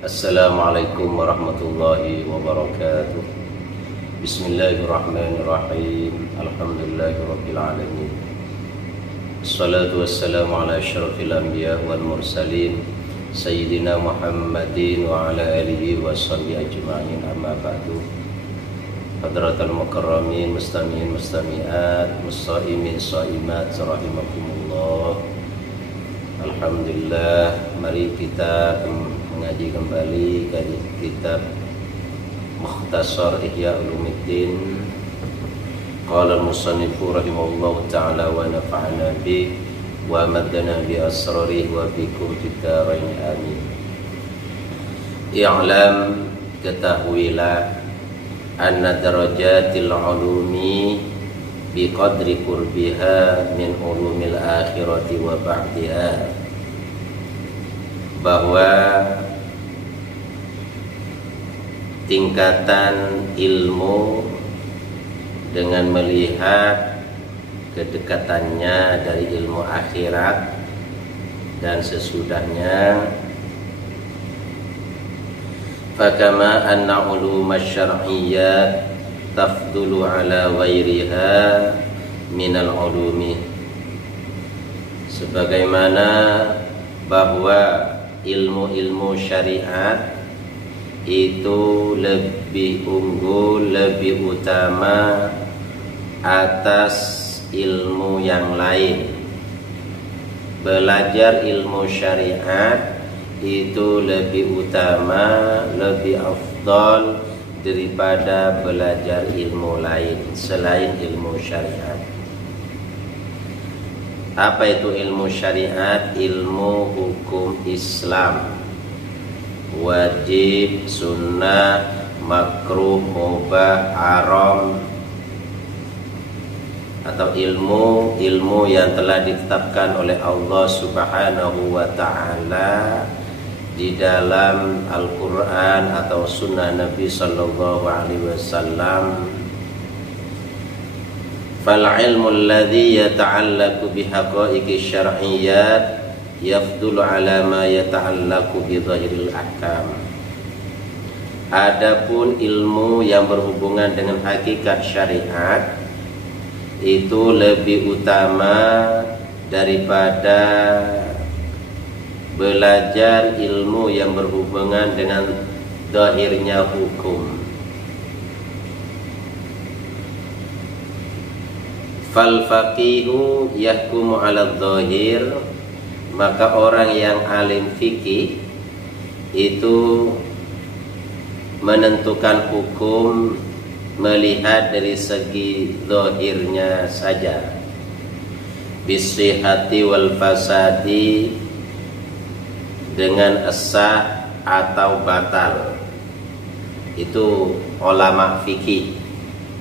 Assalamualaikum warahmatullahi wabarakatuh. Bismillahirrahmanirrahim. Alhamdulillahirabbil alamin. Assalatu wassalamu ala asyrafil anbiya wal mursalin Sayyidina Muhammadin wa ala alihi wa sahbihi ajma'in, amma ba'du. Hadratal mukarramin, mustami'in mustami'at, mussaimin shaimat, rahimakumullah. Alhamdulillah, mari kita mengaji kembali dari kitab Mukhtasar Ihya Ulumuddin. Qala al-musannifu rahimahullahu ta'ala wa nafa'ana bi wa maddana bi asrarihi wa bikum fid dharain amin. I'lam, ketahuilah, anna darajatil ulumi bi qadri qurbiha min ulumil akhirati wa ba'diha, bahwa tingkatan ilmu dengan melihat kedekatannya dari ilmu akhirat dan sesudahnya, fakama anna ulumash syar'iyyat tafdulu ala ghairiha minal ulumi, sebagaimana bahwa ilmu-ilmu syariat itu lebih unggul, lebih utama atas ilmu yang lain. Belajar ilmu syariat itu lebih utama, lebih afdal daripada belajar ilmu lain selain ilmu syariat. Apa itu ilmu syariat? Ilmu hukum Islam, wajib, sunnah, makruh, mubah, haram, atau ilmu yang telah ditetapkan oleh Allah Subhanahu wa ta'ala di dalam Al-Quran atau sunnah Nabi sallallahu alaihi wasallam. Fal ilmu alladhi yata'allaqu bihaqa'iqi syar'iyyat yafdulu ala ma yata'allaqu bi dhahiril ahkam. Adapun ilmu yang berhubungan dengan hakikat syariat itu lebih utama daripada belajar ilmu yang berhubungan dengan zahirnya hukum. Fal faqihu yahkumu ala dhahir, maka orang yang alim fikih itu menentukan hukum melihat dari segi zahirnya saja, bisihati wal fasadi, dengan sah atau batal. Itu ulama fikih,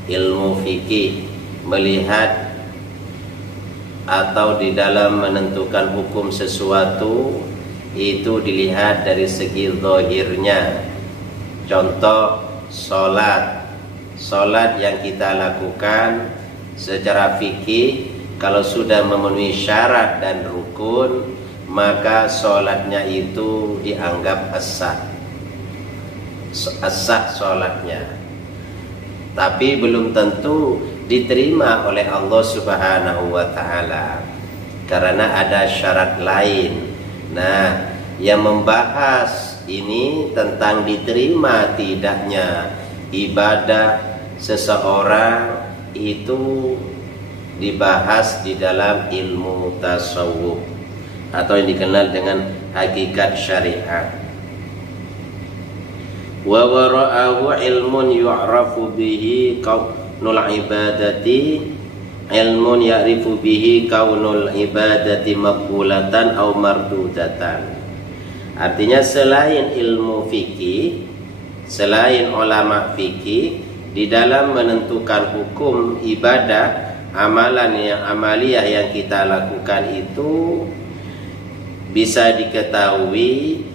ilmu fikih, melihat atau di dalam menentukan hukum sesuatu itu dilihat dari segi zahirnya. Contoh Salat yang kita lakukan secara fikih, kalau sudah memenuhi syarat dan rukun, maka salatnya itu dianggap as-sah salatnya. Tapi belum tentu diterima oleh Allah Subhanahu wa ta'ala, karena ada syarat lain. Nah, yang membahas ini tentang diterima tidaknya ibadah seseorang itu dibahas di dalam ilmu tasawuf atau yang dikenal dengan hakikat syariat. Wa wara'ahu ilmun yu'rafu bihi kaunul ibadati, ilmun ya'rifu bihi kaunul ibadati maqbulatan aw mardudatan. Artinya selain ilmu fikih, selain ulama fikih, di dalam menentukan hukum ibadah, amaliyah yang kita lakukan itu bisa diketahui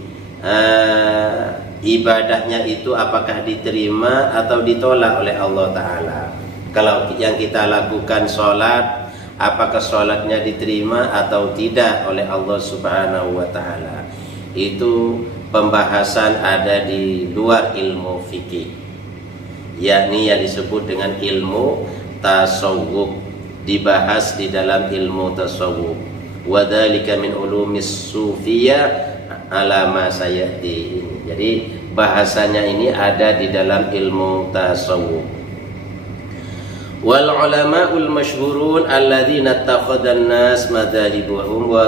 ibadahnya itu apakah diterima atau ditolak oleh Allah Ta'ala. Kalau yang kita lakukan sholat, apakah sholatnya diterima atau tidak oleh Allah Subhanahu wa Ta'ala. Itu pembahasan ada di luar ilmu fikih, yakni yang disebut dengan ilmu tasawuf, dibahas di dalam ilmu tasawuf. Wa dzalika min ulumis sufiyah ala ma sayati. Jadi bahasanya ini ada di dalam ilmu tasawuf. Wal ulama'ul masyhurun alladzina ittakhadhan nas madhahibahum wa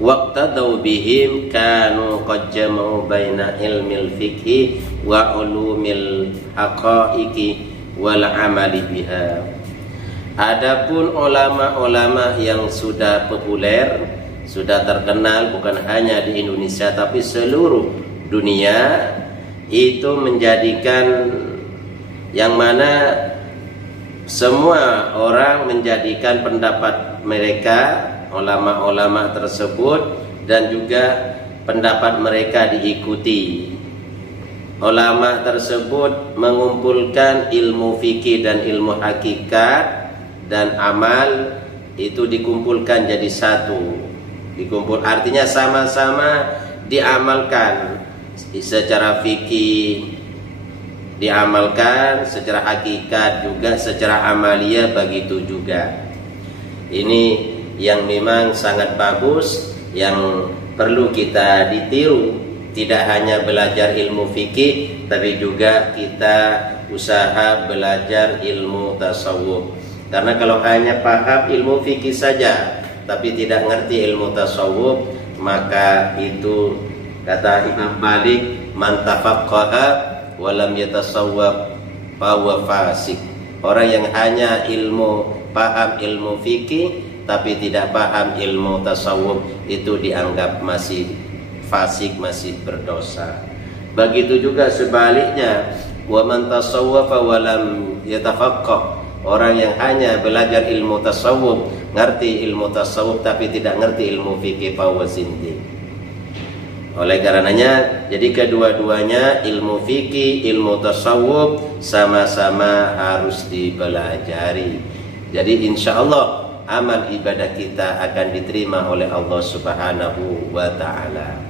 waqtadaw bihim kanu qad jama'u baina ilmil fiqhi wa ulumil haqa'iqi wal amali biha. Adapun ulama-ulama yang sudah populer, sudah terkenal bukan hanya di Indonesia tapi seluruh dunia, itu menjadikan yang mana semua orang menjadikan pendapat mereka, ulama-ulama tersebut, dan juga pendapat mereka diikuti. Ulama tersebut mengumpulkan ilmu fikih dan ilmu hakikat dan amal, itu dikumpulkan jadi satu. Dikumpul artinya sama-sama diamalkan secara fikih, diamalkan secara hakikat juga, secara amalia begitu juga. Ini yang memang sangat bagus, yang perlu kita ditiru. Tidak hanya belajar ilmu fikih, tapi juga kita usaha belajar ilmu tasawuf. Karena kalau hanya paham ilmu fikih saja tapi tidak ngerti ilmu tasawuf, maka itu kata Imam Malik, man tafaqqaha walam yatasawwab fahuwa fasik. Orang yang hanya paham ilmu fikih tapi tidak paham ilmu tasawuf, itu dianggap masih fasik, masih berdosa. Begitu juga sebaliknya, wa man tasawwafa walam yatafaqqah. Orang yang hanya belajar ilmu tasawuf, ngerti ilmu tasawuf tapi tidak ngerti ilmu fikih, fahuwa zindiq. Oleh karenanya, jadi kedua-duanya ilmu fikih, ilmu tasawuf sama-sama harus dipelajari. Jadi insya Allah amal ibadah kita akan diterima oleh Allah Subhanahu wa Ta'ala.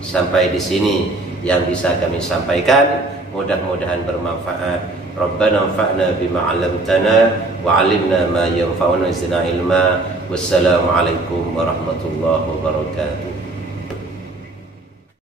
Sampai di sini yang bisa kami sampaikan, mudah-mudahan bermanfaat. Rabbana anfa'na bima 'allamtana wa 'allimna ma yanfa'una wa zidna ilma. Wassalamualaikum warahmatullahi wabarakatuh.